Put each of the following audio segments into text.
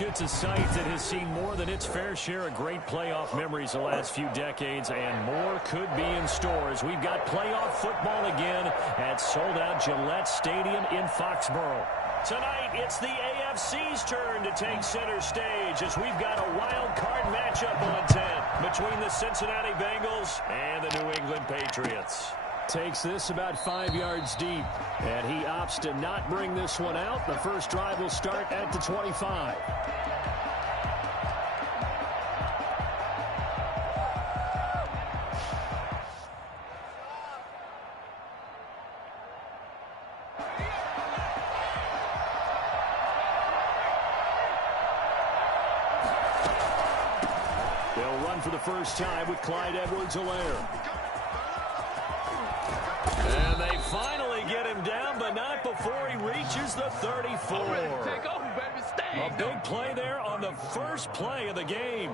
It's a site that has seen more than its fair share of great playoff memories the last few decades, and more could be in store as we've got playoff football again at sold-out Gillette Stadium in Foxborough. Tonight, it's the AFC's turn to take center stage as we've got a wild card matchup on tap between the Cincinnati Bengals and the New England Patriots. Takes this about 5 yards deep, and he opts to not bring this one out. The first drive will start at the 25. They'll run for the first time with Clyde Edwards-Helaire. And they finally get him down, but not before he reaches the 34. A big play there on the first play of the game.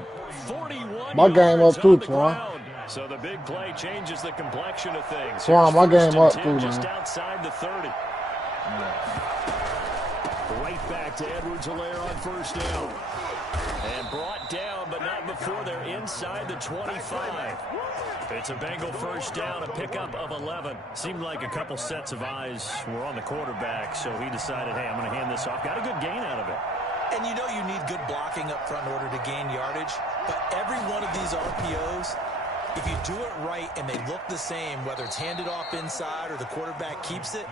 41 my game up too, Twan. So the big play changes the complexion of things. Twan, my game up too, just man. outside the 30. Right back to Edwards-Helaire on first down. And brought down, but not before they're inside the 25. It's a Bengal first down, a pickup of 11. Seemed like a couple sets of eyes were on the quarterback, so he decided, hey, I'm going to hand this off. Got a good gain out of it. And you know you need good blocking up front in order to gain yardage. But every one of these RPOs, if you do it right and they look the same, whether it's handed off inside or the quarterback keeps it,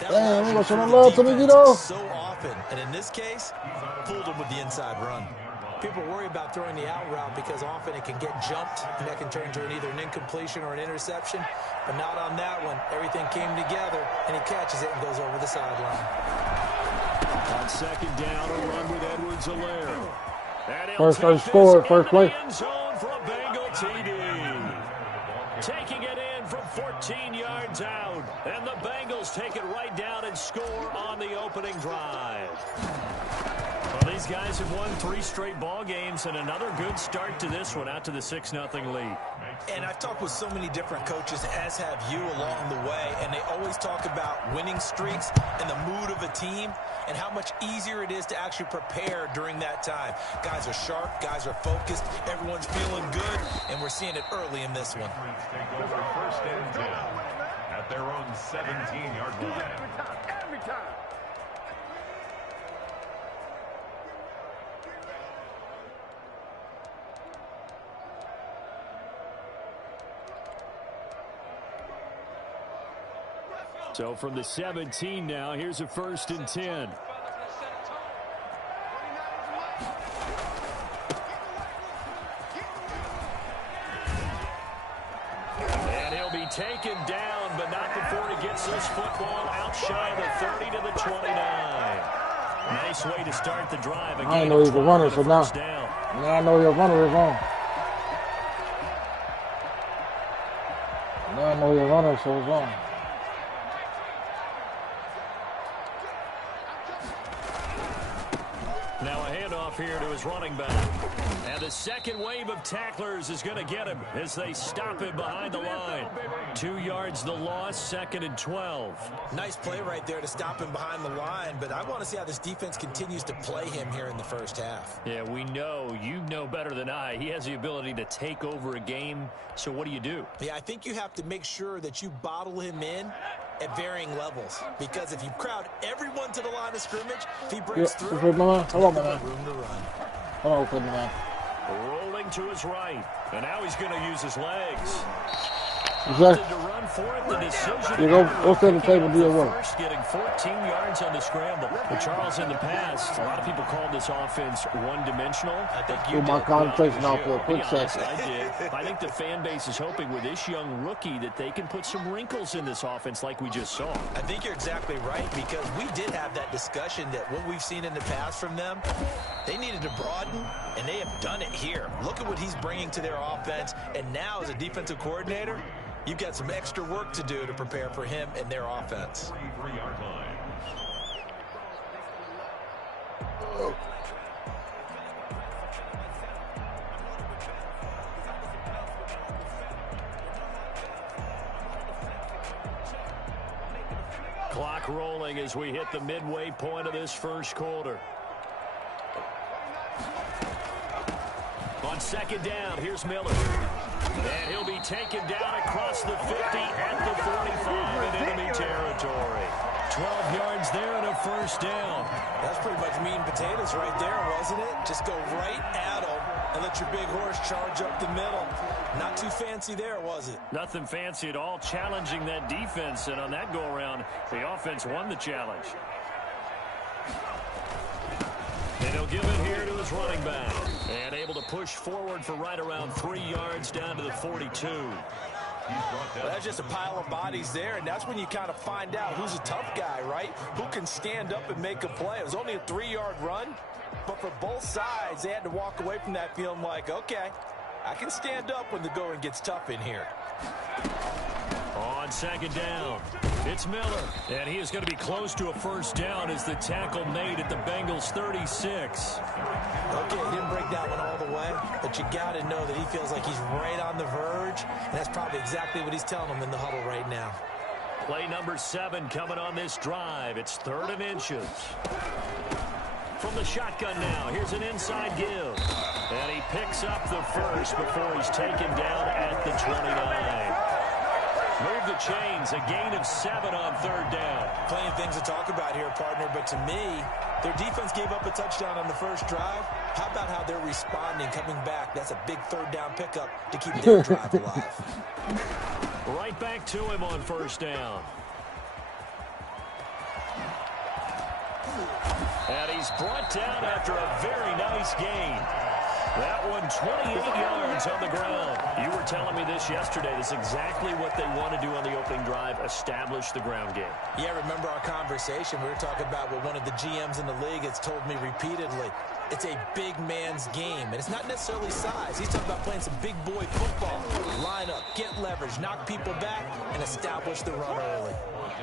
that allows you to defense so often. And in this case, fooled him with the inside run. People worry about throwing the out route because often it can get jumped, and that can turn into either an incompletion or an interception. But not on that one. Everything came together, and he catches it and goes over the sideline. On second down, a run with Edwards-Helaire. First score, first play. End zone for a Bengal TD. Taking it in from 14 yards out. And the Bengals take it right down and score on the opening drive. Well, these guys have won 3 straight ball games, and another good start to this one, out to the 6-0 lead. And I've talked with so many different coaches, as have you along the way, and they always talk about winning streaks and the mood of a team and how much easier it is to actually prepare during that time. Guys are sharp, guys are focused, everyone's feeling good, and we're seeing it early in this one. First and 10 at their own 17-yard line. Every time. So from the 17 now, here's a first and 10. And he'll be taken down, but not before he gets this football out shy of the 30 to the 29. Nice way to start the drive. I didn't know he was a runner, so now I know he's a runner is wrong. Now I know he's a runner, so it's wrong. Now a handoff here to his running back. And the second wave of tacklers is going to get him as they stop him behind the line. 2 yards the loss, 2nd and 12. Nice play right there to stop him behind the line, but I want to see how this defense continues to play him here in the first half. Yeah, we know, you know better than I, he has the ability to take over a game. So what do? Yeah, I think you have to make sure that you bottle him in at varying levels, because if you crowd everyone to the line of scrimmage, if he breaks through, room to run. Rolling to his right, and now he's going to use his legs. Exactly. To run for it, the decision. You go to the table, do your work. First, getting 14 yards on the scramble. But Charles, in the past, a lot of people called this offense one-dimensional. I think you my concentration out for a quick second. I did. I think the fan base is hoping with this young rookie that they can put some wrinkles in this offense like we just saw. I think you're exactly right, because we did have that discussion that what we've seen in the past from them, they needed to broaden, and they have done it here. Look at what he's bringing to their offense, and now as a defensive coordinator, you've got some extra work to do to prepare for him and their offense. 3-yard line. Clock rolling as we hit the midway point of this first quarter. second down. Here's Miller. And he'll be taken down across the 50 at the 45 in enemy territory. 12 yards there and a first down. That's pretty much meat and potatoes right there, wasn't it? Just go right at them and let your big horse charge up the middle. Not too fancy there, was it? Nothing fancy at all, challenging that defense. And on that go-around, the offense won the challenge. And he'll give it here to his running back. And able to push forward for right around 3 yards down to the 42. Well, that's just a pile of bodies there, and that's when you kind of find out who's a tough guy, right? Who can stand up and make a play. It was only a 3-yard run, but for both sides, they had to walk away from that feeling like, okay, I can stand up when the going gets tough in here. On second down, it's Miller, and he is going to be close to a first down as the tackle made at the Bengals' 36. Okay, he didn't break that one all the way, but you got to know that he feels like he's right on the verge, and that's probably exactly what he's telling them in the huddle right now. Play number 7 coming on this drive. It's 3rd and inches. From the shotgun now, here's an inside give. And he picks up the first before he's taken down at the 29. Move the chains, a gain of 7 on 3rd down. Plenty of things to talk about here, partner, but to me, their defense gave up a touchdown on the first drive. How about how they're responding, coming back? That's a big 3rd down pickup to keep their drive alive. Right back to him on first down. And he's brought down after a very nice gain. That one, 28 yards on the ground. You were telling me this yesterday. This is exactly what they want to do on the opening drive, establish the ground game. Yeah, remember our conversation. We were talking about what one of the GMs in the league has told me repeatedly. It's a big man's game, and it's not necessarily size. He's talking about playing some big boy football. Line up, get leverage, knock people back, and establish the run early.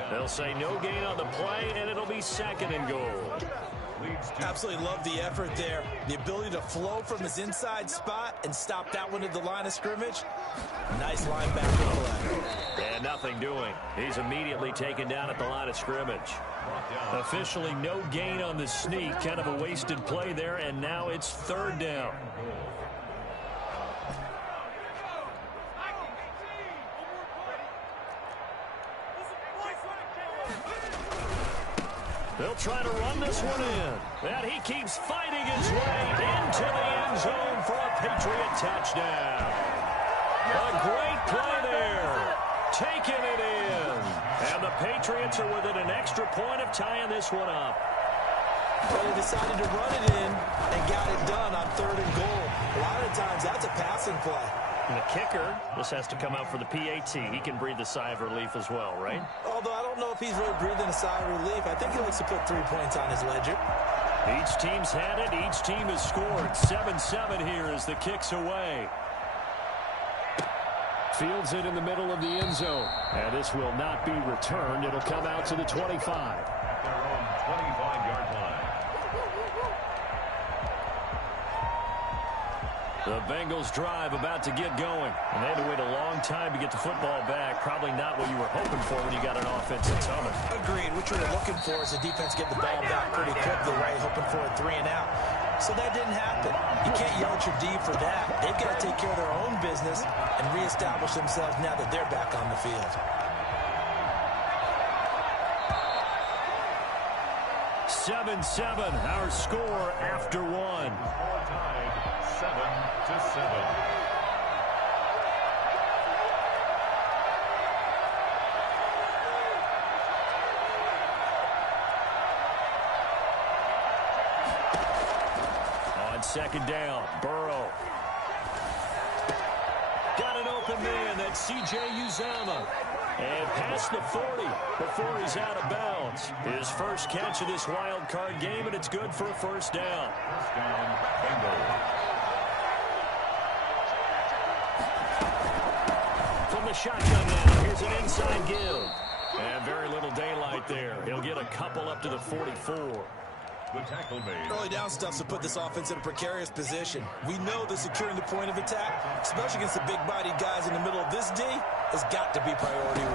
They'll say no gain on the play, and it'll be 2nd and goal. Absolutely love the effort there. The ability to flow from his inside spot and stop that one at the line of scrimmage. Nice linebacker play. And nothing doing. He's immediately taken down at the line of scrimmage. Officially no gain on the sneak. Kind of a wasted play there, and now it's 3rd down. They'll try to run this one in. And he keeps fighting his way into the end zone for a Patriot touchdown. A great play there. Taking it in. And the Patriots are within an extra point of tying this one up. Well, they decided to run it in and got it done on 3rd and goal. A lot of times that's a passing play. And the kicker, this has to come out for the PAT. He can breathe a sigh of relief as well, right? Although I don't know if he's really breathing a sigh of relief. I think he likes to put 3 points on his ledger. Each team's had it. Each team has scored. 7-7 here as the kick's away. Fields it in the middle of the end zone. And this will not be returned. It'll come out to the 25. At their own 25-yard line. The Bengals drive about to get going. And they had to wait a long time to get the football back. Probably not what you were hoping for when you got an offense that's humming. Agreed. What you were looking for is the defense get the ball back pretty quickly, right? Hoping for a 3 and out. So that didn't happen. You can't yell at your D for that. They've got to take care of their own business and reestablish themselves now that they're back on the field. 7-7, our score after 1. Score tied 7-7. Second down, Burrow. Got an open man, that's C.J. Uzomah. And past the 40 before he's out of bounds. His first catch of this wild card game, and it's good for a first down. First down, Bengals. From the shotgun now, here's an inside give. And very little daylight there. He'll get a couple up to the 44. The tackle made. Early down stuff to put this offense in a precarious position. We know that securing the point of attack, especially against the big-bodied guys in the middle of this D, has got to be priority 1.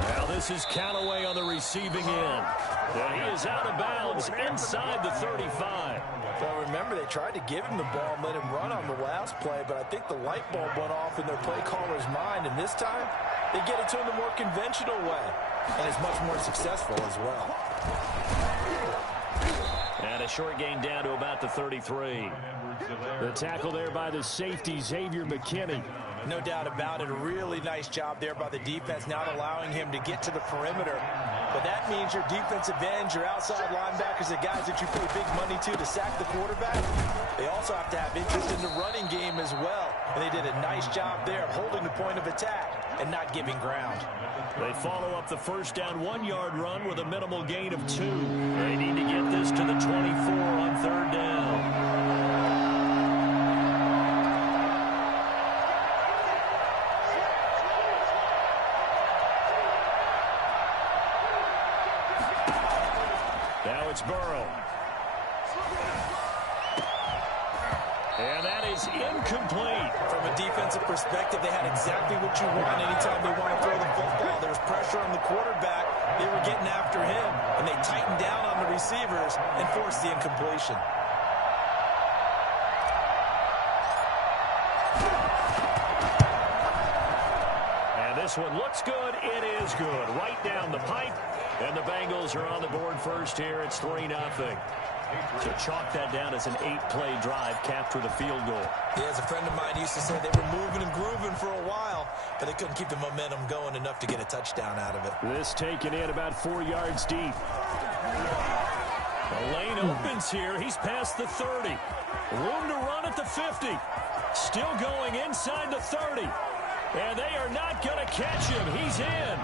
Now this is Callaway on the receiving end. And he is out of bounds inside the 35. Well, remember, they tried to give him the ball and let him run on the last play, but I think the light bulb went off in their play caller's mind, and this time they get it to him the more conventional way, and is much more successful as well. And a short gain down to about the 33. The tackle there by the safety, Xavier McKinney. No doubt about it. A really nice job there by the defense, not allowing him to get to the perimeter. But that means your defensive ends, your outside linebackers, the guys that you pay big money to sack the quarterback, they also have to have interest in the running game as well. And they did a nice job there of holding the point of attack and not giving ground. They follow up the first down 1-yard run with a minimal gain of 2. They need to get this to the 24 on third down. Now it's Burrow. And that is incomplete. From a defensive perspective, they had exactly what you want anytime they want to throw the football. There's pressure on the quarterback. They were getting after him, and they tightened down on the receivers and forced the incompletion. And this one looks good. It is good. Right down the pipe. And the Bengals are on the board first here. It's 3-0. So chalk that down as an 8-play drive, capture the field goal. Yeah, as a friend of mine used to say, they were moving and grooving for a while, but they couldn't keep the momentum going enough to get a touchdown out of it. This taken in about 4 yards deep. The lane opens here. He's past the 30. Room to run at the 50. Still going inside the 30. And they are not going to catch him. He's in.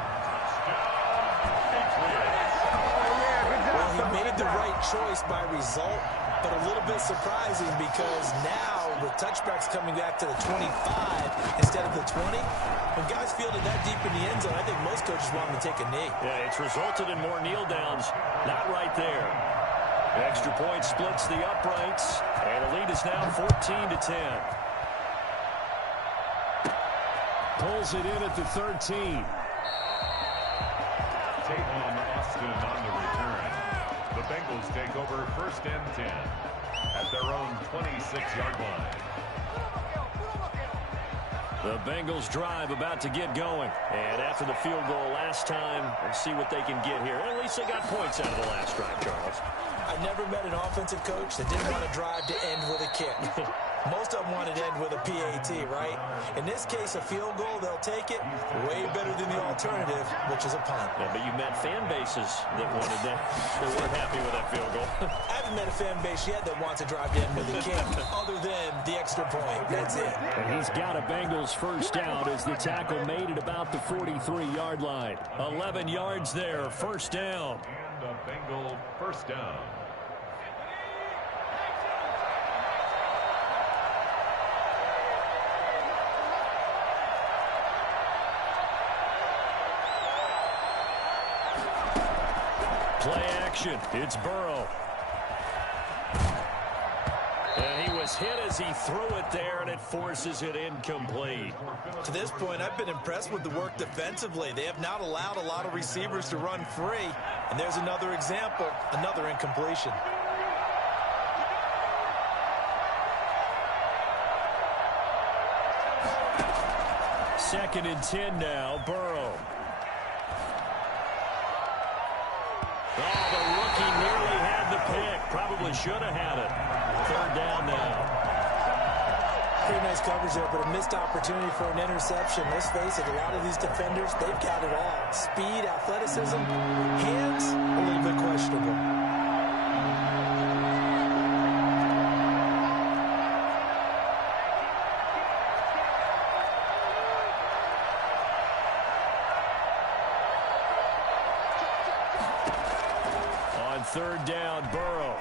Well, he made the right choice by result, but a little bit surprising because now with touchbacks coming back to the 25 instead of the 20, when guys fielded that deep in the end zone, I think most coaches want them to take a knee. Yeah, it's resulted in more kneel downs. Not right there. Extra point splits the uprights, and the lead is now 14-10. Pulls it in at the 13. Tavon Austin on the return. The Bengals take over first and 10 at their own 26-yard line. The Bengals drive about to get going. And after the field goal last time, we'll see what they can get here. At least they got points out of the last drive, Charles. I never met an offensive coach that didn't want to drive to end with a kick. Most of them want to end with a PAT, right? In this case, a field goal, they'll take it. Way better than the alternative, which is a punt. Yeah, but you met fan bases that wanted that. They weren't happy with that field goal. I haven't met a fan base yet that wants to drive to end with a kick, other than the extra point. That's it. And he's got a Bengals first down as the tackle made at about the 43-yard line. 11 yards there, first down. And a Bengal first down. Play action. It's Burrow. And he was hit as he threw it there, and it forces it incomplete. To this point, I've been impressed with the work defensively. They have not allowed a lot of receivers to run free. And there's another example, another incompletion. Second and 10 now, Burrow. Oh, the rookie nearly had the pick. Probably should have had it. Third down now. Pretty nice coverage there, but a missed opportunity for an interception. Let's face it, a lot of these defenders, they've got it all. Speed, athleticism, hands, a little bit questionable. Third down, Burrow.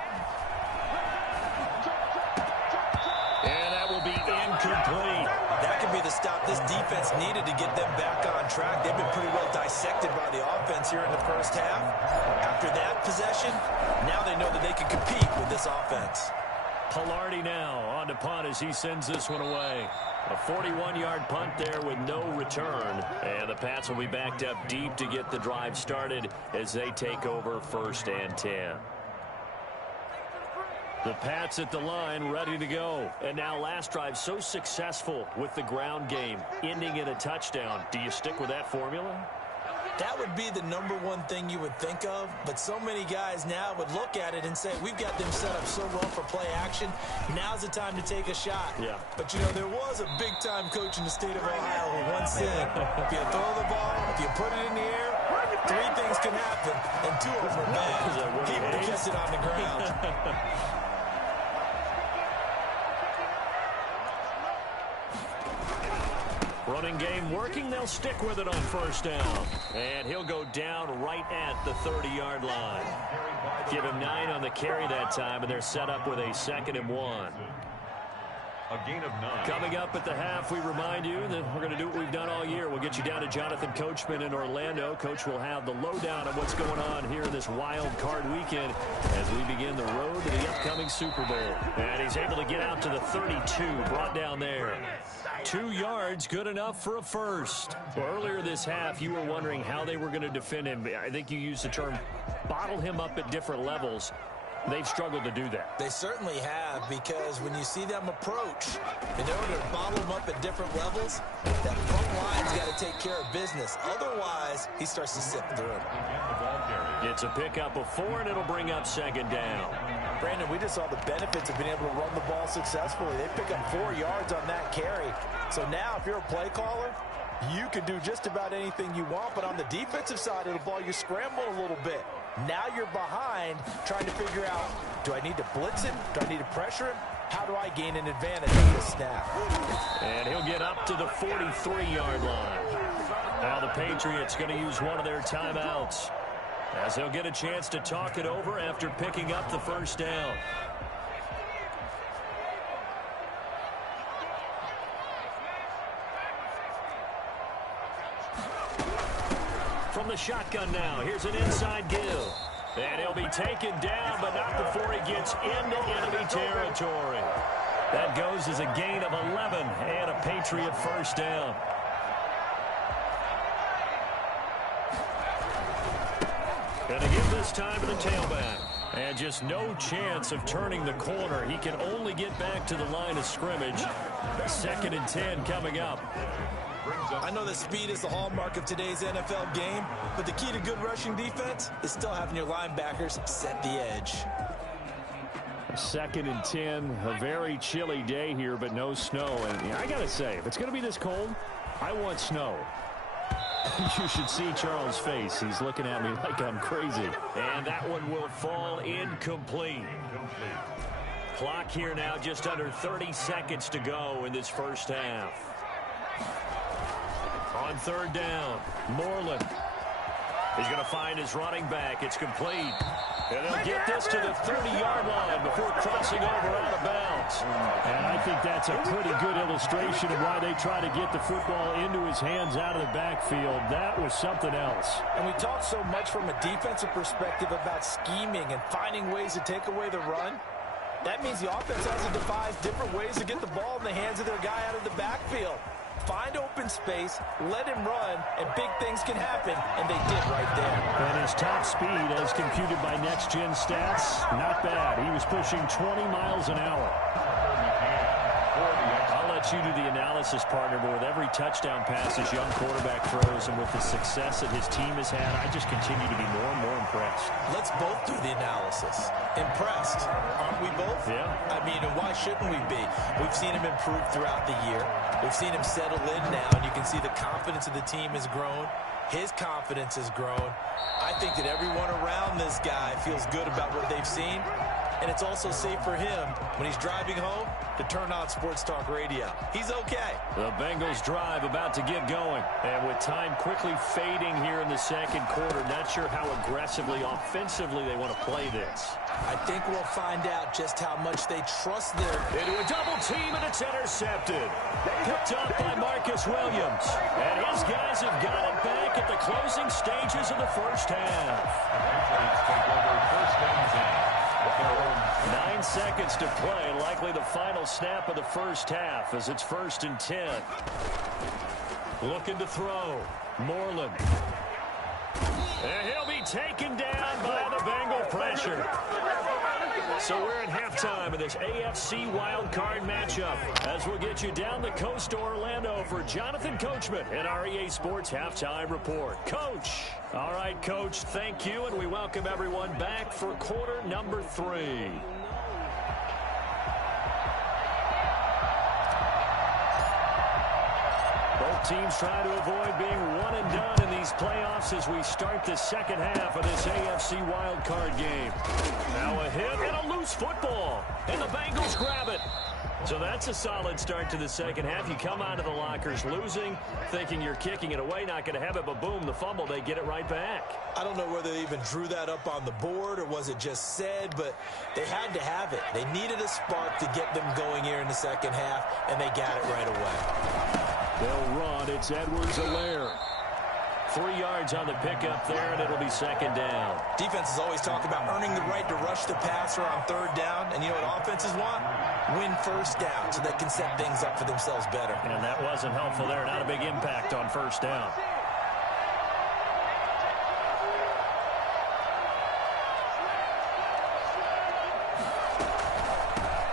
And that will be incomplete. That could be the stop this defense needed to get them back on track. They've been pretty well dissected by the offense here in the first half. After that possession, now they know that they can compete with this offense. Pilardi now on to punt as he sends this one away. A 41-yard punt there with no return. And the Pats will be backed up deep to get the drive started as they take over 1st and 10. The Pats at the line ready to go. And now last drive so successful with the ground game, ending in a touchdown. Do you stick with that formula? That would be the number one thing you would think of, but so many guys now would look at it and say, we've got them set up so well for play action. Now's the time to take a shot. Yeah. But, you know, there was a big-time coach in the state of Ohio who once said, if you throw the ball, if you put it in the air, 3 things can happen, and 2 of them are bad. He would have kept it on the ground. Running game working. They'll stick with it on 1st down. And he'll go down right at the 30-yard line. Give him 9 on the carry that time, and they're set up with a 2nd and 1. A gain of 9. Coming up at the half, we remind you that we're going to do what we've done all year. We'll get you down to Jonathan Coachman in Orlando. Coach will have the lowdown of what's going on here in this wild card weekend as we begin the road to the upcoming Super Bowl. And he's able to get out to the 32, brought down there. 2 yards, good enough for a first. Well, earlier this half, you were wondering how they were going to defend him. I think you used the term bottle him up at different levels. They've struggled to do that. They certainly have, because when you see them approach, in order to bottle them up at different levels, that front line's got to take care of business. Otherwise, he starts to sift through it. It's a pickup of 4, and it'll bring up 2nd down. Brandon, we just saw the benefits of being able to run the ball successfully. They pick up 4 yards on that carry. So now, if you're a play caller, you can do just about anything you want. But on the defensive side of the ball, you scramble a little bit. Now you're behind, trying to figure out, do I need to blitz him? Do I need to pressure him? How do I gain an advantage on this snap? And he'll get up to the 43-yard line. Now the Patriots going to use one of their timeouts, as they'll get a chance to talk it over after picking up the 1st down. From the shotgun now, here's an inside give. And he'll be taken down, but not before he gets into enemy territory. That goes as a gain of 11 and a Patriot 1st down. And to give this time to the tailback. And just no chance of turning the corner. He can only get back to the line of scrimmage. 2nd and 10 coming up. I know that speed is the hallmark of today's NFL game, but the key to good rushing defense is still having your linebackers set the edge. 2nd and 10, a very chilly day here, but no snow. And I got to say, if it's going to be this cold, I want snow. You should see Charles' face. He's looking at me like I'm crazy. And that one will fall incomplete. Clock here now, just under 30 seconds to go in this 1st half. On 3rd down, Moreland. He's going to find his running back. It's complete. And they'll get this to the 30-yard line before crossing over out of bounds. And I think that's a pretty good illustration of why they try to get the football into his hands out of the backfield. That was something else. And we talk so much from a defensive perspective about scheming and finding ways to take away the run. That means the offense has to devise different ways to get the ball in the hands of their guy out of the backfield. Find open space, let him run, and big things can happen, and they did right there. And his top speed, as computed by Next Gen Stats, not bad. He was pushing 20 miles an hour. I'll let you do the analysis, partner, but with every touchdown pass his young quarterback throws and with the success that his team has had, I just continue to be more and more impressed. Let's both do the analysis. Impressed, aren't we both? Yeah. I mean, and why shouldn't we be? We've seen him improve throughout the year. We've seen him settle in now, and you can see the confidence of the team has grown. His confidence has grown. I think that everyone around this guy feels good about what they've seen, and it's also safe for him when he's driving home to turn on Sports Talk Radio. He's okay. The Bengals drive about to get going, and with time quickly fading here in the 2nd quarter, not sure how aggressively, offensively they want to play this. I think we'll find out just how much they trust their... Into a double team, and it's intercepted. Picked up by Marcus Williams. And his guys have got it back at the closing stages of the 1st half. 9 seconds to play, likely the final snap of the first half as it's 1st and 10. Looking to throw. Moreland. And he'll be taken down by the Bengal pressure. So we're at halftime of this AFC wildcard matchup as we'll get you down the coast to Orlando for Jonathan Coachman in our EA Sports Halftime Report. Coach. All right, Coach, thank you, and we welcome everyone back for quarter number 3. Both teams try to avoid being one and done in these playoffs as we start the second half of this AFC wildcard game. Now a hit and a loose football, and the Bengals grab it. So that's a solid start to the second half. You come out of the lockers losing, thinking you're kicking it away, not going to have it, but boom, the fumble, they get it right back. I don't know whether they even drew that up on the board or was it just said, but they had to have it. They needed a spark to get them going here in the second half, and they got it right away. They'll run. It's Edwards-Helaire. 3 yards on the pickup there, and it'll be second down. Defenses always talk about earning the right to rush the passer on third down, and you know what offenses want? Win first down so they can set things up for themselves better. And that wasn't helpful there. Not a big impact on first down.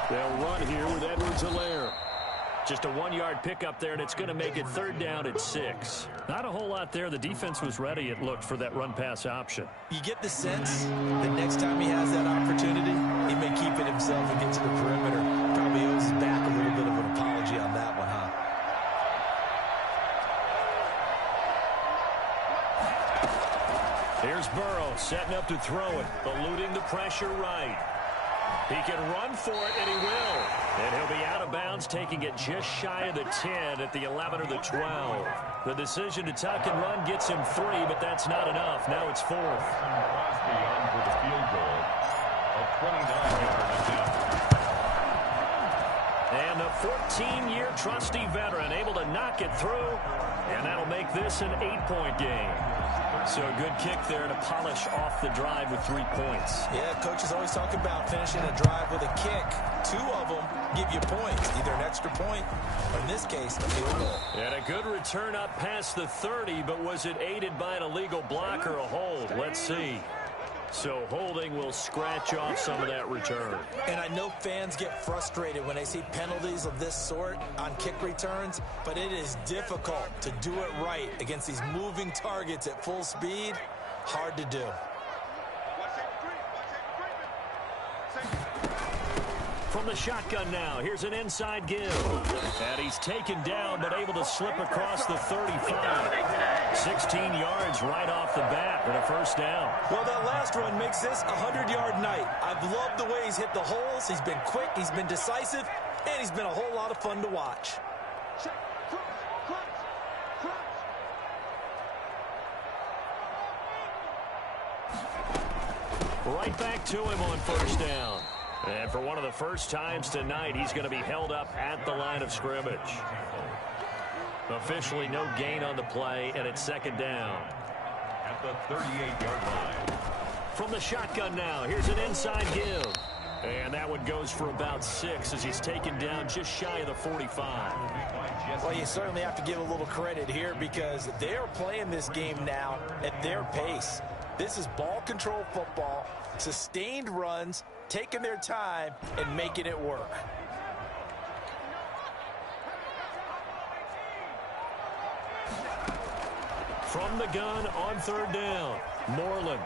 They'll run here with Edwards-Helaire. Just a 1-yard pickup there, and it's going to make it third down at 6. Not a whole lot there. The defense was ready, it looked, for that run-pass option. You get the sense that next time he has that opportunity, he may keep it himself and get to the perimeter. Probably owes his back a little bit of an apology on that one, huh? Here's Burrow setting up to throw it, eluding the pressure right. He can run for it, and he will. And he'll be out of bounds, taking it just shy of the 10 at the 11 or the 12. The decision to tuck and run gets him 3, but that's not enough. Now it's 4th. Crosby on for the field goal. A 29-yard attempt. And the 14-year trusty veteran able to knock it through, and that'll make this an 8-point game. So a good kick there to polish off the drive with 3 points. Yeah, coaches always talk about finishing a drive with a kick. 2 of them give you points, either an extra point or, in this case, a field goal. And a good return up past the 30, but was it aided by an illegal block or a hold? Let's see. So holding will scratch off some of that return. And I know fans get frustrated when they see penalties of this sort on kick returns, but it is difficult to do it right against these moving targets at full speed. Hard to do. From the shotgun now, here's an inside give. And he's taken down, but able to slip across the 35. 16 yards right off the bat and a first down. Well, that last run makes this a 100-yard night. I've loved the way he's hit the holes. He's been quick, he's been decisive, and he's been a whole lot of fun to watch. Right back to him on first down. And for one of the first times tonight, he's going to be held up at the line of scrimmage. Officially no gain on the play, and it's second down. At the 38-yard line. From the shotgun now, here's an inside give. And that one goes for about 6 as he's taken down just shy of the 45. Well, you certainly have to give a little credit here because they're playing this game now at their pace. This is ball control football, sustained runs, taking their time and making it work. From the gun on third down, Moreland.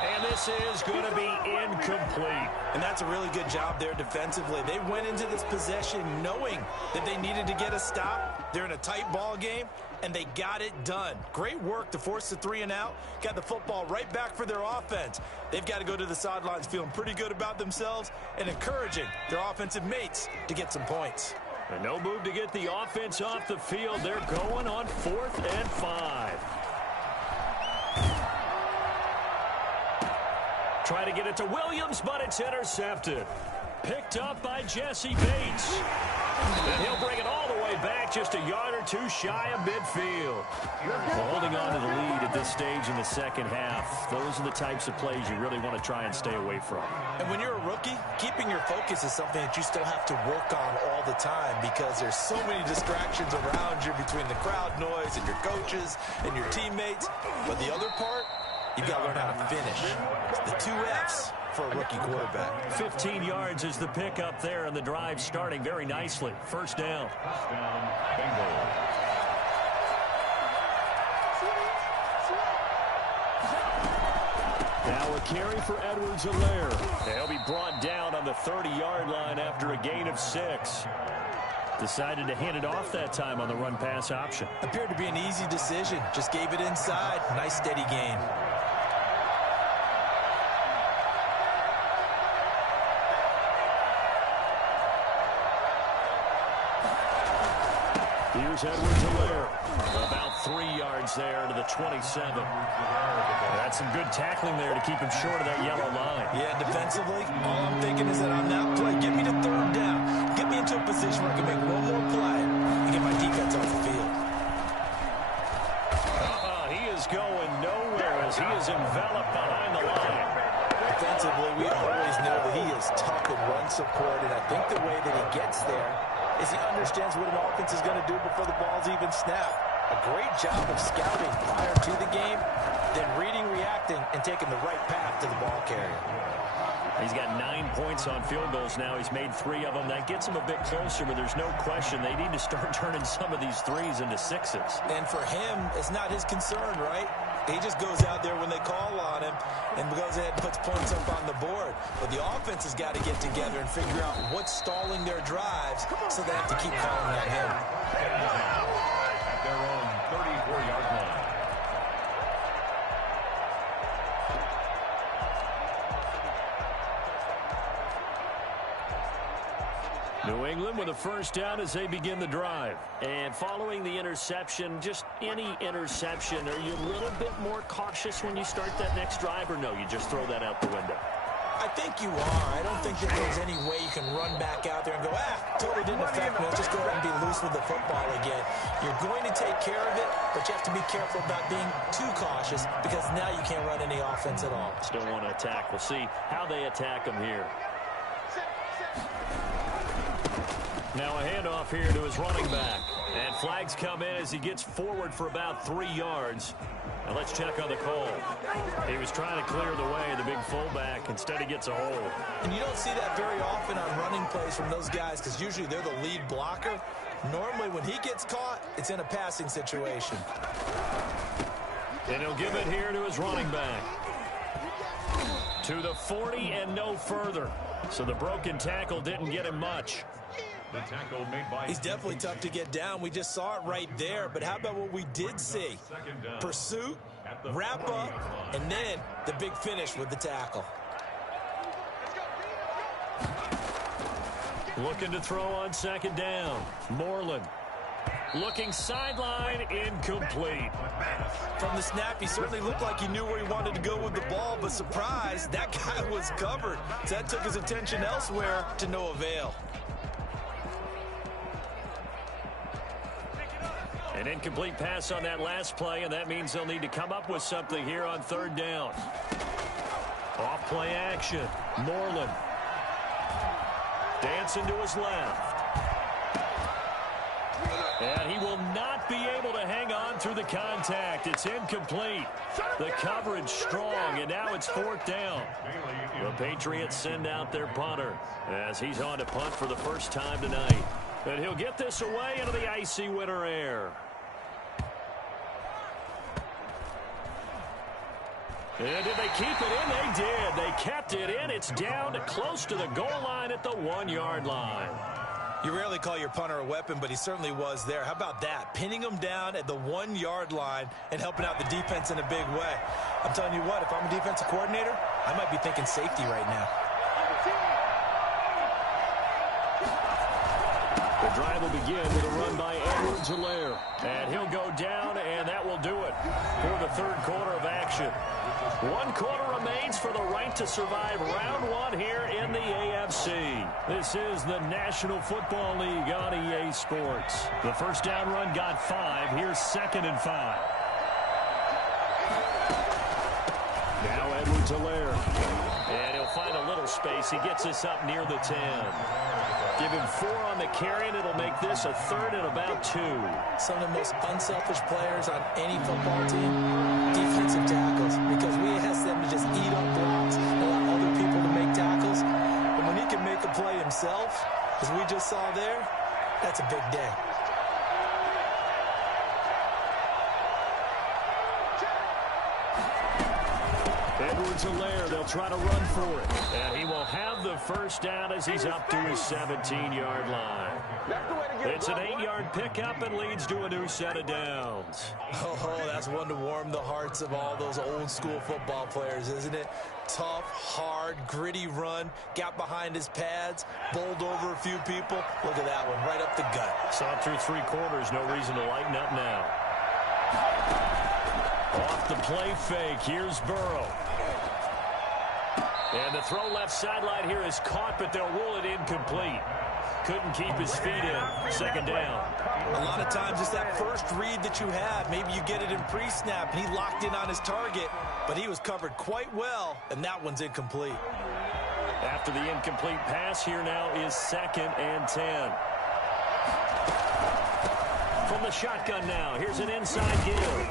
And this is going to be incomplete. And that's a really good job there defensively. They went into this possession knowing that they needed to get a stop. They're in a tight ball game, and they got it done. Great work to force the 3 and out. Got the football right back for their offense. They've got to go to the sidelines feeling pretty good about themselves and encouraging their offensive mates to get some points. And no move to get the offense off the field. They're going on 4th and 5. Try to get it to Williams, but it's intercepted. picked up by Jesse Bates. And he'll bring it all the way back, just a yard or two shy of midfield. Well, holding on to the lead at this stage in the second half, those are the types of plays you really want to try and stay away from. And when you're a rookie, keeping your focus is something that you still have to work on all the time because there's so many distractions around you between the crowd noise and your coaches and your teammates. But the other part, you've got to learn how to finish. It's the 2 F's for a rookie quarterback. 15 yards is the pickup there, and the drive starting very nicely. First down. Bengals. Now a carry for Edwards-Helaire. They'll be brought down on the 30-yard line after a gain of 6. Decided to hand it off that time on the run-pass option. Appeared to be an easy decision. Just gave it inside. Nice steady gain. Here's Edwards-Helaire. About 3 yards there to the 27. That's some good tackling there to keep him short of that yellow line. Yeah, defensively, all I'm thinking is that on that play, get me to 3rd down. Get me into a position where I can make one more play and get my defense off the field. He is going nowhere as he is enveloped behind the line. Defensively, we always know that he is tough in run support, and I think the way that he gets there is he understands what an offense is going to do before the ball's even snapped. A great job of scouting prior to the game, then reading, reacting, and taking the right path to the ball carrier. He's got 9 points on field goals now. He's made 3 of them. That gets him a bit closer, but there's no question they need to start turning some of these 3s into 6s. And for him, it's not his concern, right? He just goes out there when they call on him and goes ahead and puts points up on the board. But the offense has got to get together and figure out what's stalling their drives, so they have to keep calling on him. At their own 34-yard line. New England with a first down as they begin the drive. And following the interception, just any interception, are you a little bit more cautious when you start that next drive, or no, you just throw that out the window? I think you are. I don't think that there's any way you can run back out there and go, totally didn't affect me. Let's just go ahead and be loose with the football again. You're going to take care of it, but you have to be careful about being too cautious because now you can't run any offense at all. Still want to attack. We'll see how they attack them here. Now a handoff here to his running back. And flags come in as he gets forward for about 3 yards. Now let's check on the call. He was trying to clear the way, the big fullback. Instead, he gets a hold. And you don't see that very often on running plays from those guys because usually they're the lead blocker. Normally, when he gets caught, it's in a passing situation. And he'll give it here to his running back. To the 40 and no further. So the broken tackle didn't get him much. The tackle made by He's definitely tough to get down. We just saw it right there. But how about what we did see? Pursuit, wrap up, and then the big finish with the tackle. Looking to throw on second down. Moreland. Looking sideline, incomplete. From the snap, he certainly looked like he knew where he wanted to go with the ball, but surprise, that guy was covered. So that took his attention elsewhere to no avail. An incomplete pass on that last play, and that means they'll need to come up with something here on third down. Off-play action. Moreland. Dancing to his left. And he will not be able to hang on through the contact. It's incomplete. The coverage strong, and now it's fourth down. The Patriots send out their punter as he's on to punt for the first time tonight. And he'll get this away into the icy winter air. And did they keep it in? They did. They kept it in. It's down to close to the goal line at the 1-yard line. You rarely call your punter a weapon, but he certainly was there. How about that? Pinning him down at the 1-yard line and helping out the defense in a big way. I'm telling you what, if I'm a defensive coordinator, I might be thinking safety right now. The drive will begin with a run by Edwards-Helaire. And he'll go down, and that will do it for the third quarter of action. 1 quarter remains for the right to survive round 1 here in the AFC. This is the National Football League on EA Sports. The first down run got 5. Here's 2nd and 5. Now Edwards-Helaire. And he'll find a little space. He gets us up near the 10. Give him 4 on the carry, and it'll make this a 3rd and about 2. Some of the most unselfish players on any football team, defensive tackles, because we ask them to just eat up blocks and allow other people to make tackles. But when he can make a play himself, as we just saw there, that's a big day. Edwards-Helaire, they'll try to run for it. And he will have the first down as he's up to his 17-yard line. It's an 8-yard pickup and leads to a new set of downs. Oh, that's one to warm the hearts of all those old-school football players, isn't it? Tough, hard, gritty run, got behind his pads, bowled over a few people. Look at that one, right up the gut. Saw it through 3 quarters, no reason to lighten up now. Off the play fake, here's Burrow. And the throw left sideline here is caught, but they'll rule it incomplete. Couldn't keep his feet in. 2nd down. A lot of times it's that first read that you have. Maybe you get it in pre-snap, and he locked in on his target, but he was covered quite well, and that one's incomplete. After the incomplete pass, here now is 2nd and 10. From the shotgun now, here's an inside give.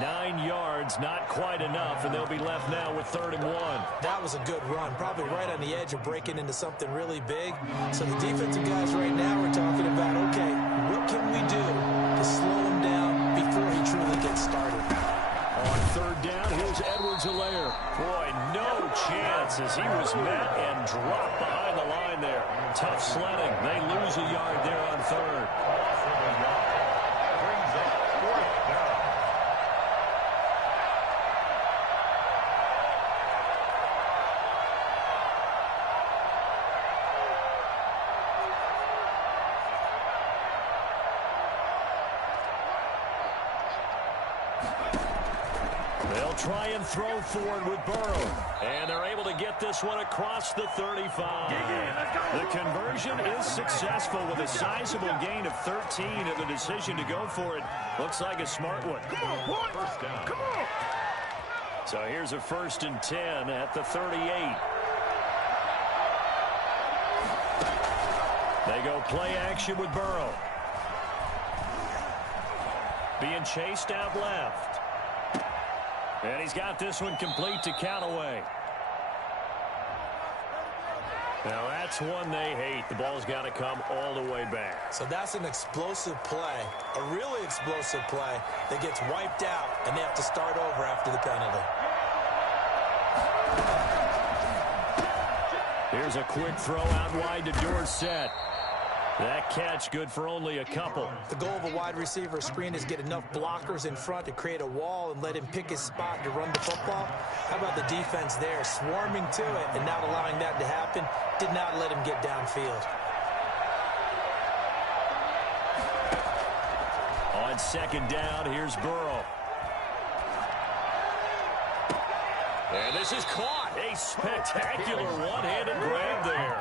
9 yards, not quite enough, and they'll be left now with 3rd and 1. That was a good run, probably right on the edge of breaking into something really big. So the defensive guys right now are talking about, okay, what can we do to slow him down before he truly gets started? On 3rd down, here's Edwards-Helaire. Boy, no chance as he was met and dropped behind the line there. Tough sledding. They lose a yard there on 3rd. They'll try and throw forward with Burrow. And they're able to get this one across the 35. The conversion is successful with a sizable gain of 13, and the decision to go for it looks like a smart one. Come on, boy. Come on. So here's a 1st and 10 at the 38. They go play action with Burrow. Being chased out left. And he's got this one complete to Callaway. Now that's one they hate. The ball's got to come all the way back. So that's an explosive play, a really explosive play that gets wiped out, and they have to start over after the penalty. Here's a quick throw out wide to Dorsett. That catch good for only a couple. The goal of a wide receiver screen is get enough blockers in front to create a wall and let him pick his spot to run the football. How about the defense there, swarming to it and not allowing that to happen? Did not let him get downfield. On 2nd down, here's Burrow. And this is caught. A spectacular one-handed grab there.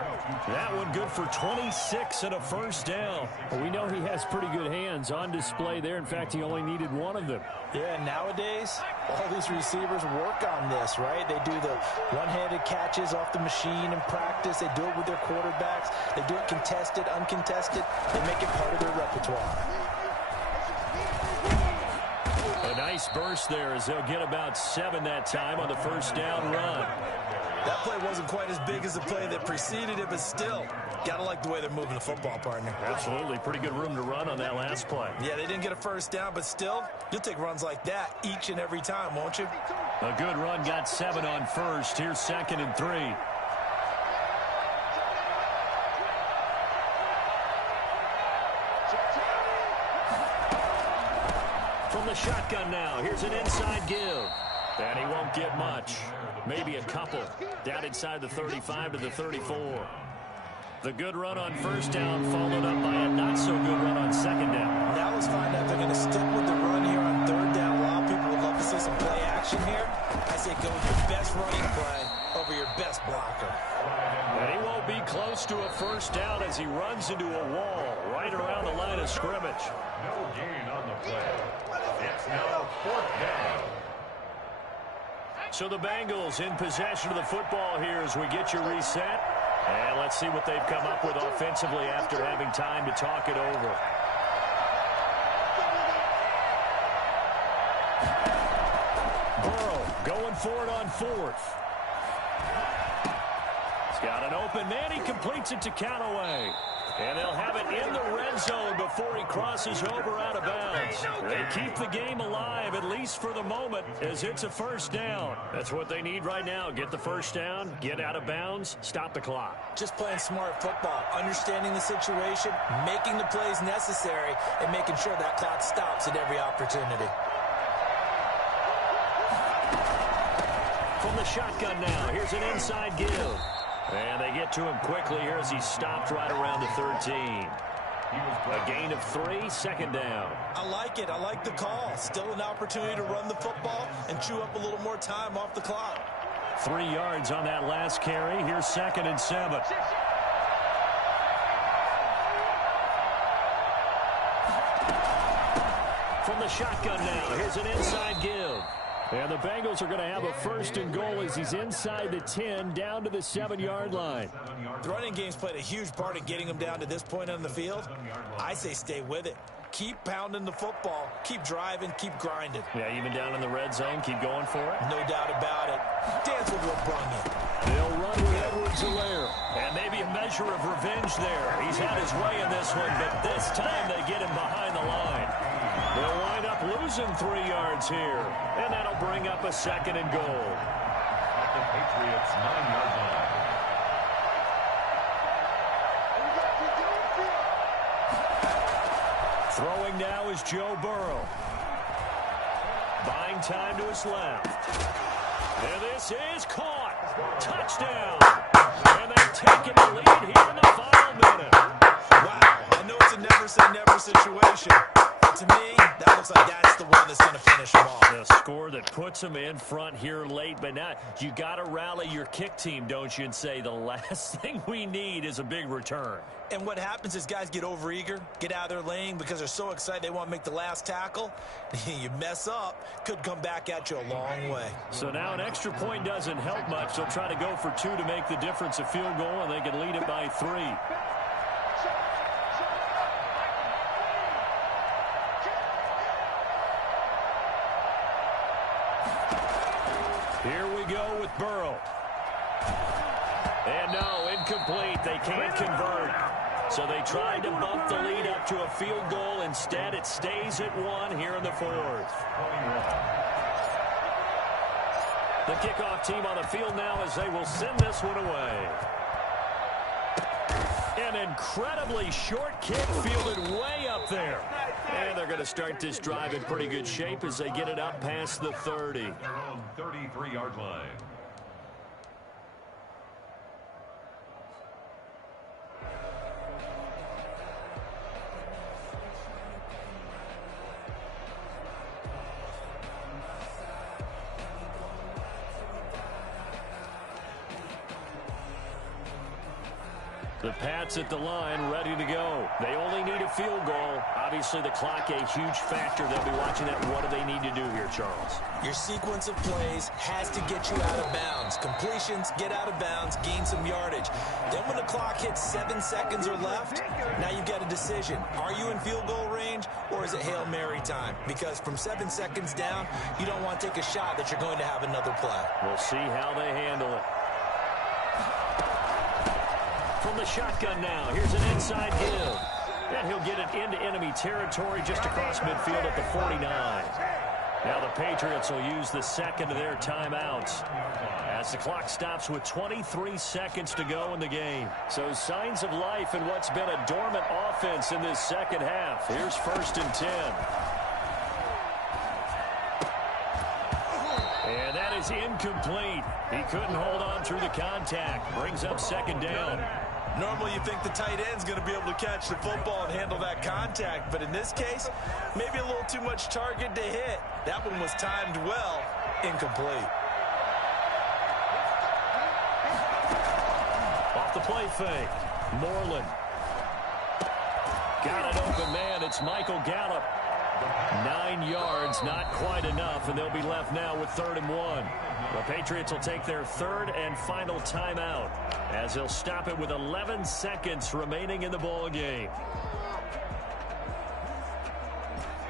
That one good for 26 and a 1st down. Well, we know he has pretty good hands on display there. In fact, he only needed one of them. Yeah, nowadays, all these receivers work on this, right? They do the one-handed catches off the machine in practice. They do it with their quarterbacks. They do it contested, uncontested. They make it part of their repertoire. A nice burst there as they'll get about 7 that time on the 1st down run. That play wasn't quite as big as the play that preceded it, but still, gotta like the way they're moving the football, partner. Absolutely. Pretty good room to run on that last play. Yeah, they didn't get a 1st down, but still, you'll take runs like that each and every time, won't you? A good run got 7 on 1st. Here's 2nd and 3. From the shotgun now, here's an inside give. And he won't get much. Maybe a couple. Down inside the 35 to the 34. The good run on first down followed up by a not-so-good run on second down. Now let's find out if they're going to stick with the run here on third down. A lot of people would love to see some play action here. I say go with your best running play over your best blocker. And he won't be close to a first down as he runs into a wall right around the line of scrimmage. No gain on the play. It's now fourth down. So the Bengals in possession of the football here as we get you reset. And let's see what they've come up with offensively after having time to talk it over. Burrow going for it on fourth. He's got an open man. He completes it to Callaway. And they'll have it in the red zone before he crosses over out of bounds. They keep the game alive, at least for the moment, as it's a first down. That's what they need right now. Get the first down, get out of bounds, stop the clock. Just playing smart football, understanding the situation, making the plays necessary, and making sure that clock stops at every opportunity. From the shotgun now, here's an inside give. And they get to him quickly here as he stopped right around the 13. A gain of 3, second down. I like it. I like the call. Still an opportunity to run the football and chew up a little more time off the clock. 3 yards on that last carry. Here's 2nd and 7. From the shotgun now, here's an inside give. And the Bengals are going to have a first and goal as he's inside the 10, down to the 7-yard line. The running game's played a huge part in getting them down to this point on the field. I say stay with it. Keep pounding the football. Keep driving. Keep grinding. Yeah, even down in the red zone, keep going for it. No doubt about it. Dance with what brung you. They'll run with Edwards-Helaire. And maybe a measure of revenge there. He's had his way in this one, but this time they get him behind the line. They'll wind up losing 3 yards here. And that'll bring up a 2nd and goal. At the Patriots' 9-yard line. Throwing now is Joe Burrow. Buying time to his left. And this is caught. Touchdown. And they've taken the lead here in the final minute. Wow, I know it's a never-say-never situation. To me, that looks like that's the one that's going to finish them off. The score that puts them in front here late, but now you got to rally your kick team, don't you, and say the last thing we need is a big return. And what happens is guys get overeager, get out of their lane because they're so excited they want to make the last tackle. You mess up, could come back at you a long way. So now an extra point doesn't help much. They'll try to go for 2 to make the difference a field goal, and they can lead it by 3. Here we go with Burrow. And no, incomplete. They can't convert. So they tried to bump the lead up to a field goal. Instead, it stays at 1 here in the 4th. The kickoff team on the field now as they will send this one away. An incredibly short kick fielded way up there. And they're going to start this drive in pretty good shape as they get it up past the 30. Their own 33-yard line. The Pats at the line, ready to go. They only need a field goal. Obviously, the clock a huge factor. They'll be watching that. What do they need to do here, Charles? Your sequence of plays has to get you out of bounds. Completions, get out of bounds, gain some yardage. Then when the clock hits 7 seconds or left, now you've got a decision. Are you in field goal range, or is it Hail Mary time? Because from 7 seconds down, you don't want to take a shot that you're going to have another play. We'll see how they handle it. From the shotgun now, here's an inside give. And he'll get it into enemy territory just across midfield at the 49. Now the Patriots will use the second of their timeouts as the clock stops with 23 seconds to go in the game. So signs of life in what's been a dormant offense in this second half. Here's 1st and 10. And that is incomplete. He couldn't hold on through the contact. Brings up 2nd down. Normally you think the tight end's going to be able to catch the football and handle that contact, but in this case, maybe a little too much target to hit. That one was timed well, incomplete. Off the play fake, Moreland. Got an open man, it's Michael Gallup. 9 yards, not quite enough, and they'll be left now with 3rd and 1. The Patriots will take their 3rd and final timeout as they'll stop it with 11 seconds remaining in the ball game.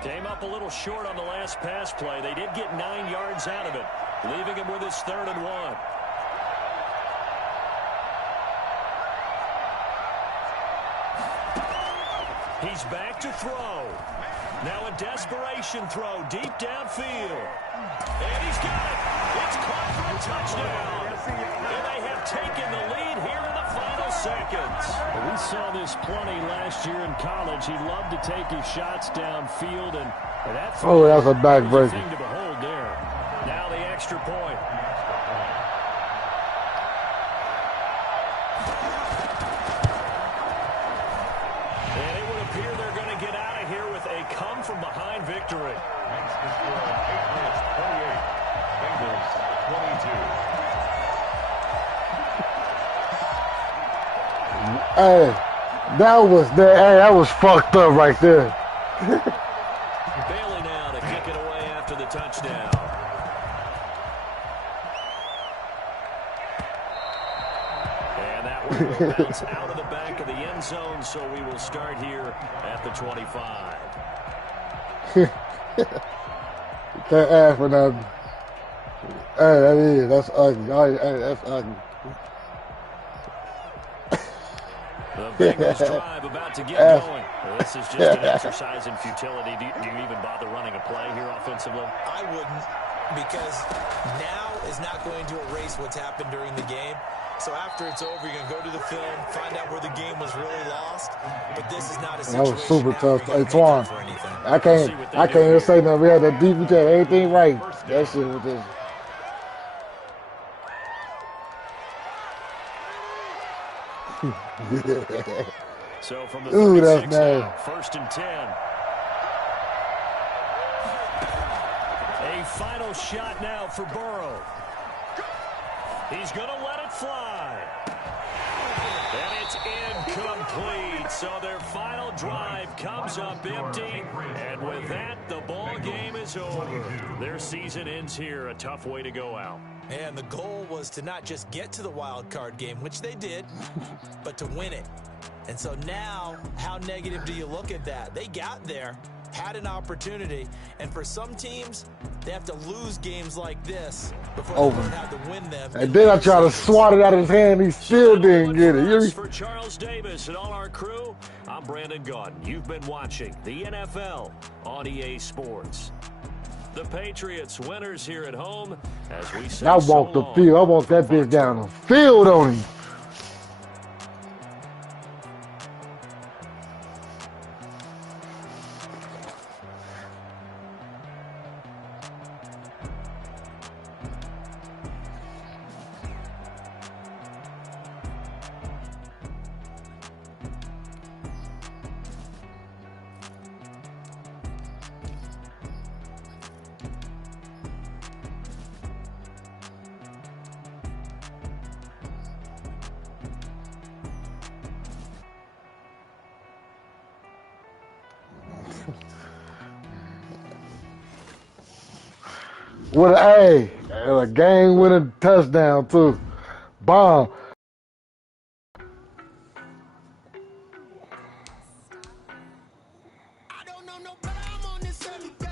Came up a little short on the last pass play. They did get 9 yards out of it, leaving him with his 3rd and 1. He's back to throw. Now a desperation throw deep downfield. And he's got it. It's caught for a touchdown. And they have taken the lead here in the final seconds. We saw this plenty last year in college. He loved to take his shots downfield, and that's a backbreaker. thing to behold there. Now the extra point. And it would appear they're going to get out of here with a come-from-behind victory. Next to score, Patriots 28, Bengals 22. Hey, that was fucked up right there. Bailey now to kick it away after the touchdown. And that one will bounce out of the back of the end zone, so we will start here at the 25. Can't ask for nothing. Hey, that's ugly. Hey, that's ugly. The Bengals drive about to get going. This is just an exercise in futility. Do you even bother running a play here offensively? I wouldn't, because now is not going to erase what's happened during the game. So after it's over, you're going to go to the film, find out where the game was really lost. But this is not a situation. That was super tough. Hey, Twan, I can't even say nothing. We had that deep, we had everything right. That shit was just. So from the Ooh, 36 that's nice. out, 1st and 10. A final shot now for Burrow. He's going to let it fly. And it's incomplete. So their final drive comes up empty. And with that, the ball game is over. Their season ends here. A tough way to go out. And the goal was to not just get to the wild card game, which they did, but to win it. And so now, how negative do you look at that? They got there, had an opportunity, and for some teams, they have to lose games like this before they learn how to win them. And then I try to swat it out of his hand, he still didn't get it. For Charles Davis and all our crew, I'm Brandon Gaudin. You've been watching the NFL on EA Sports. The Patriots winners here at home as we say I walked the field. I walked that bitch down the field on him. With a game-winning touchdown too. Bomb. I don't know no, but I'm on this every day.